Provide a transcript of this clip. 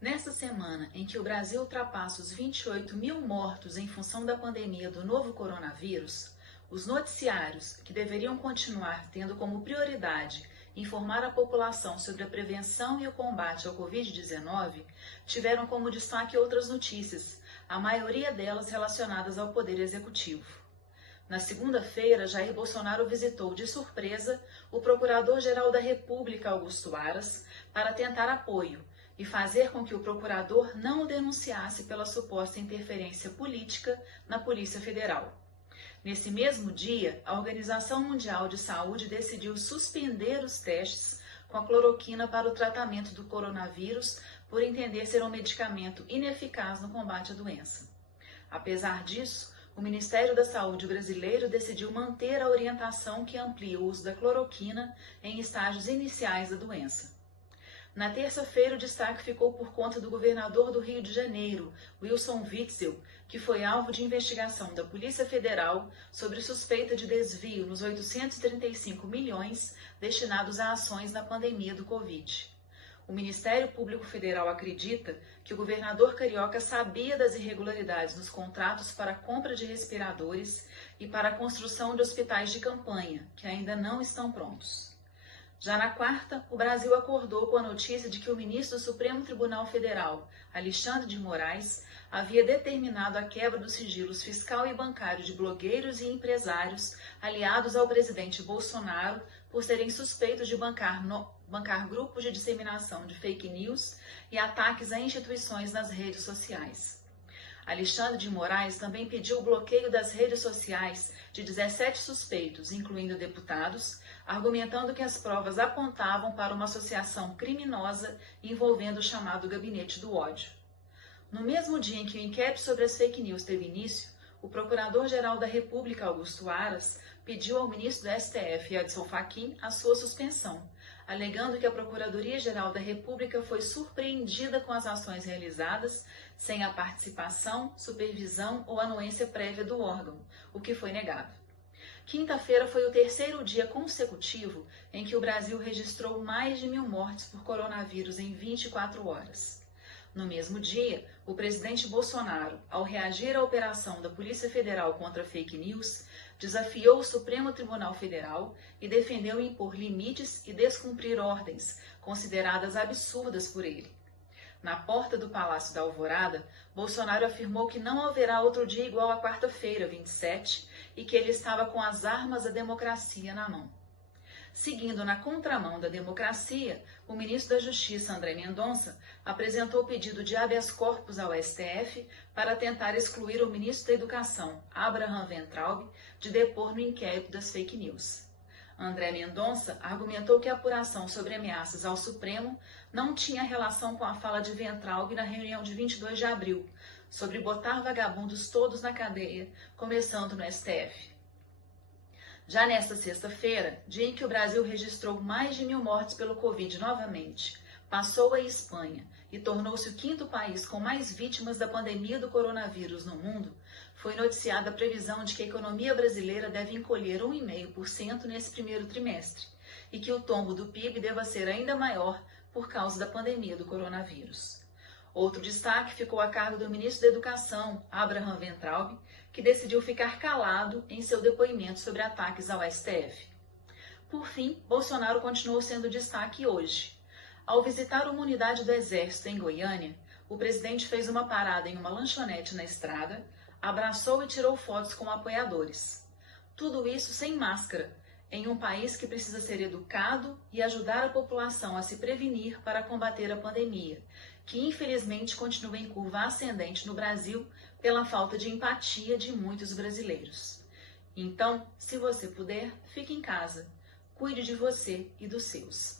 Nessa semana em que o Brasil ultrapassa os 28 mil mortos em função da pandemia do novo coronavírus, os noticiários, que deveriam continuar tendo como prioridade informar a população sobre a prevenção e o combate ao Covid-19, tiveram como destaque outras notícias, a maioria delas relacionadas ao Poder Executivo. Na segunda-feira, Jair Bolsonaro visitou de surpresa o Procurador-Geral da República, Augusto Aras, para tentar apoio e fazer com que o procurador não o denunciasse pela suposta interferência política na Polícia Federal. Nesse mesmo dia, a Organização Mundial de Saúde decidiu suspender os testes com a cloroquina para o tratamento do coronavírus por entender ser um medicamento ineficaz no combate à doença. Apesar disso, o Ministério da Saúde brasileiro decidiu manter a orientação que amplia o uso da cloroquina em estágios iniciais da doença. Na terça-feira, o destaque ficou por conta do governador do Rio de Janeiro, Wilson Witzel, que foi alvo de investigação da Polícia Federal sobre suspeita de desvio nos 835 milhões destinados a ações na pandemia do Covid. O Ministério Público Federal acredita que o governador carioca sabia das irregularidades nos contratos para a compra de respiradores e para a construção de hospitais de campanha, que ainda não estão prontos. Já na quarta, o Brasil acordou com a notícia de que o ministro do Supremo Tribunal Federal, Alexandre de Moraes, havia determinado a quebra dos sigilos fiscal e bancário de blogueiros e empresários aliados ao presidente Bolsonaro por serem suspeitos de bancar grupos de disseminação de fake news e ataques a instituições nas redes sociais. Alexandre de Moraes também pediu o bloqueio das redes sociais de 17 suspeitos, incluindo deputados, argumentando que as provas apontavam para uma associação criminosa envolvendo o chamado Gabinete do Ódio. No mesmo dia em que o inquérito sobre as fake news teve início, o Procurador-Geral da República, Augusto Aras, pediu ao ministro do STF, Edson Fachin, a sua suspensão, alegando que a Procuradoria-Geral da República foi surpreendida com as ações realizadas sem a participação, supervisão ou anuência prévia do órgão, o que foi negado. Quinta-feira foi o terceiro dia consecutivo em que o Brasil registrou mais de 1.000 mortes por coronavírus em 24 horas. No mesmo dia, o presidente Bolsonaro, ao reagir à operação da Polícia Federal contra fake news, desafiou o Supremo Tribunal Federal e defendeu impor limites e descumprir ordens consideradas absurdas por ele. Na porta do Palácio da Alvorada, Bolsonaro afirmou que não haverá outro dia igual à quarta-feira, 27, e que ele estava com as armas da democracia na mão. Seguindo na contramão da democracia, o ministro da Justiça, André Mendonça, apresentou pedido de habeas corpus ao STF para tentar excluir o ministro da Educação, Abraham Weintraub, de depor no inquérito das fake news. André Mendonça argumentou que a apuração sobre ameaças ao Supremo não tinha relação com a fala de Weintraub na reunião de 22 de abril, sobre botar vagabundos todos na cadeia, começando no STF. Já nesta sexta-feira, dia em que o Brasil registrou mais de 1.000 mortes pelo Covid novamente, passou a Espanha e tornou-se o quinto país com mais vítimas da pandemia do coronavírus no mundo, foi noticiada a previsão de que a economia brasileira deve encolher 1,5% nesse primeiro trimestre e que o tombo do PIB deva ser ainda maior por causa da pandemia do coronavírus. Outro destaque ficou a cargo do ministro da Educação, Abraham Weintraub, que decidiu ficar calado em seu depoimento sobre ataques ao STF. Por fim, Bolsonaro continuou sendo destaque hoje. Ao visitar uma unidade do Exército em Goiânia, o presidente fez uma parada em uma lanchonete na estrada, abraçou e tirou fotos com apoiadores. Tudo isso sem máscara, em um país que precisa ser educado e ajudar a população a se prevenir para combater a pandemia, que infelizmente continua em curva ascendente no Brasil pela falta de empatia de muitos brasileiros. Então, se você puder, fique em casa, cuide de você e dos seus.